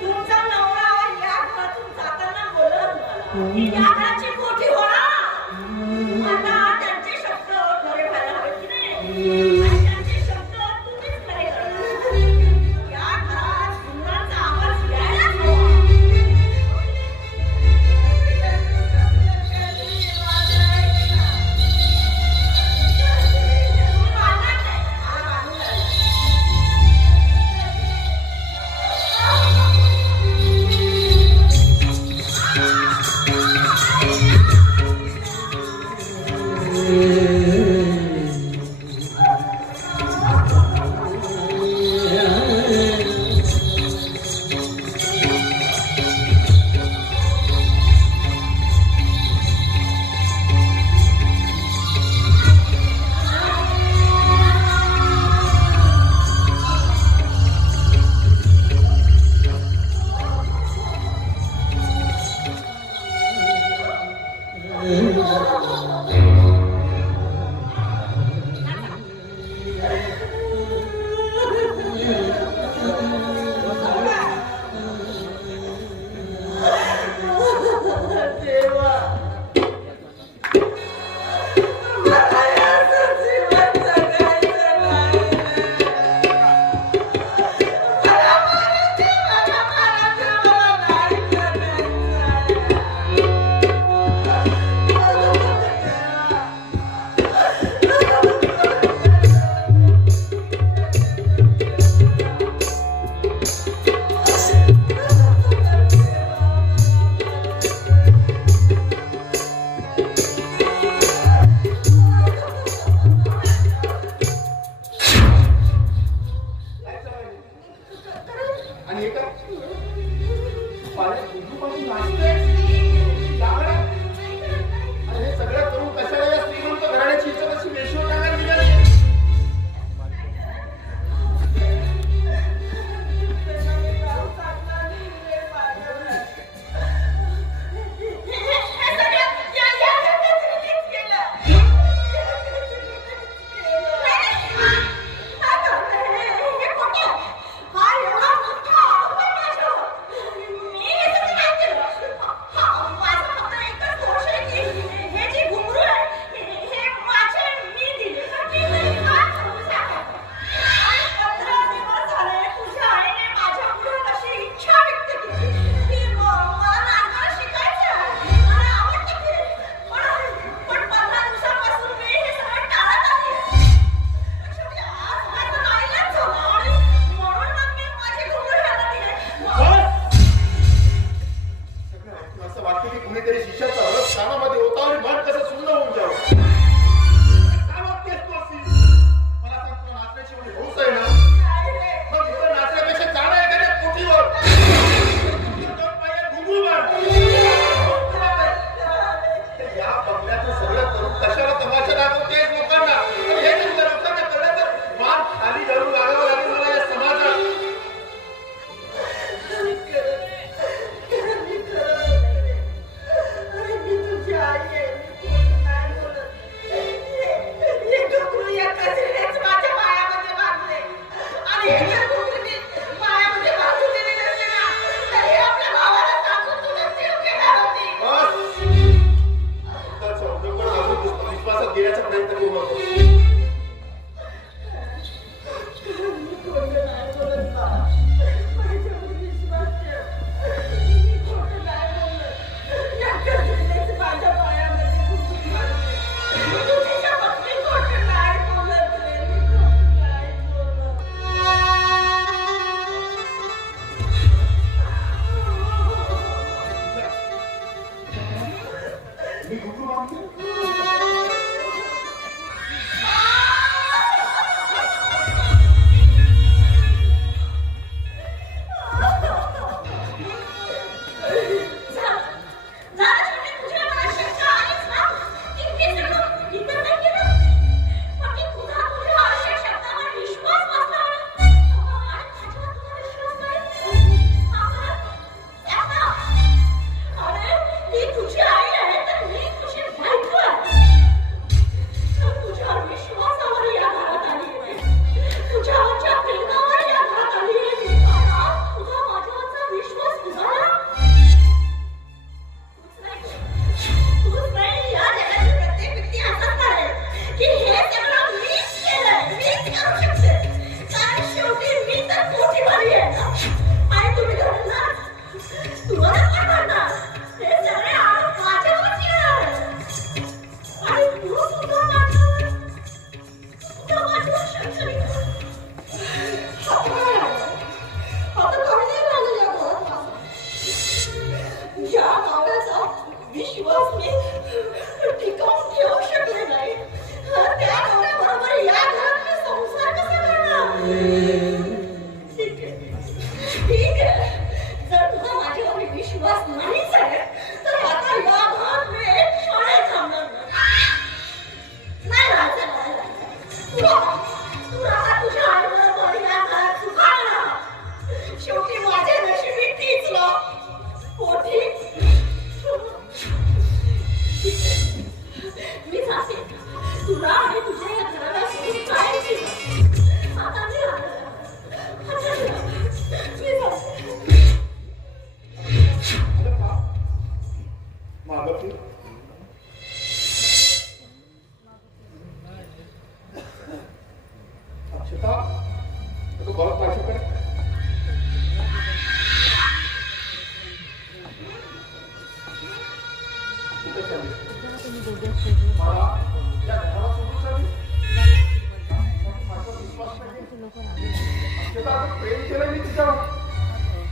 तुमचा नवरा या घरातून जाताना बोलत Senhor.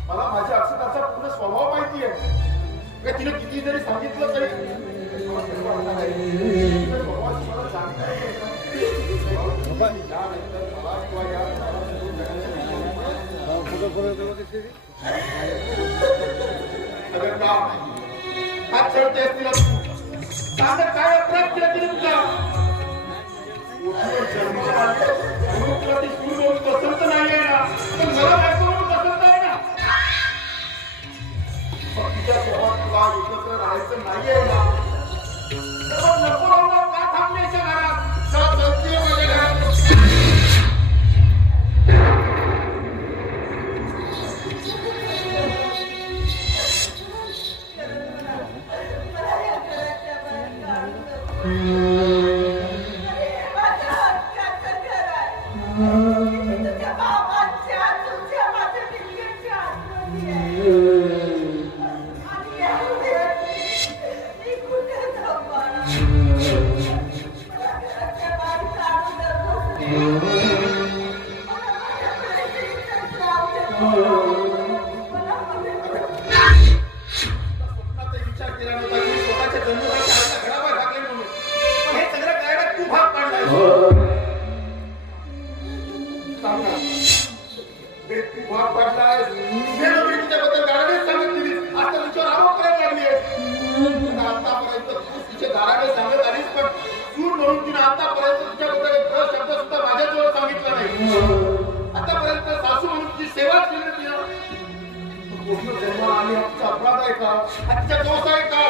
मला माझ्या अक्षताचा पूर्ण स्वभाव माहिती आहे तिने किती जरी सांगितलं तरी मला आहे काम नाही. हात चढते आता काय अपराध केला तुला पसंत नाही आहे ना मला बायको म्हणून पसंत आहे ना तिच्या सोबत तुला एकत्र राहायचं नाहीये ना स्वप्नात विचार स्वतःच्या जन्मदात्या आईला घराबाहेर टाकले म्हणून पण हे सगळं करायला तू भाग पाडलाय तू भाग पाडलाय हे नोकरी गाण्याने सांगितली आता तिच्यावर आरोप करायला लागली आतापर्यंत तू तिच्या दाराने सांगत आलीस पण सूर म्हणून तिने आतापर्यंत एक शब्द सुद्धा माझ्याजवळ सांगितला नाही. आतापर्यंत सासू म्हणून सेवा केली आम्ही आमचा अपराध आहे का? आजचा आहे का?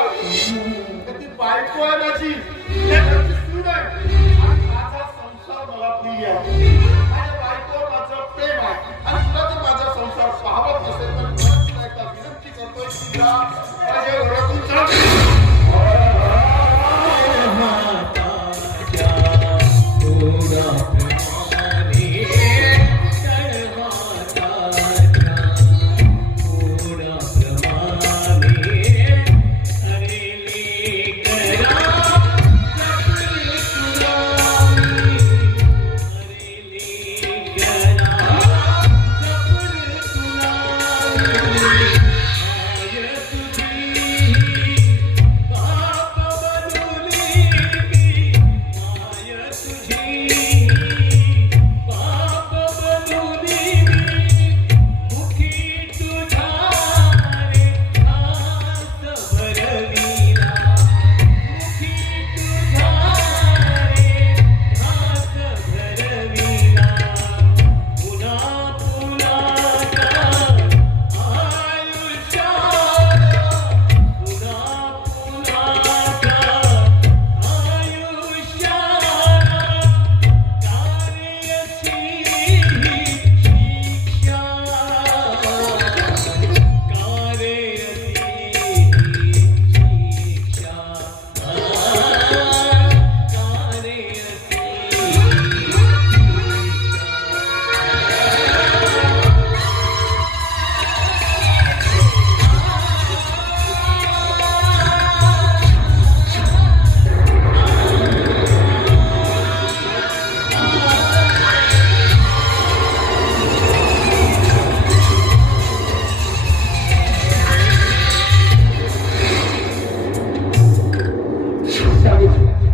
ती बायको आहे माझी. माझा संसार मला प्रिय आहे. माझ्या बायकोवर माझं प्रेम आणि तुला माझा संसार पाहत असेल तर विनंती करतोय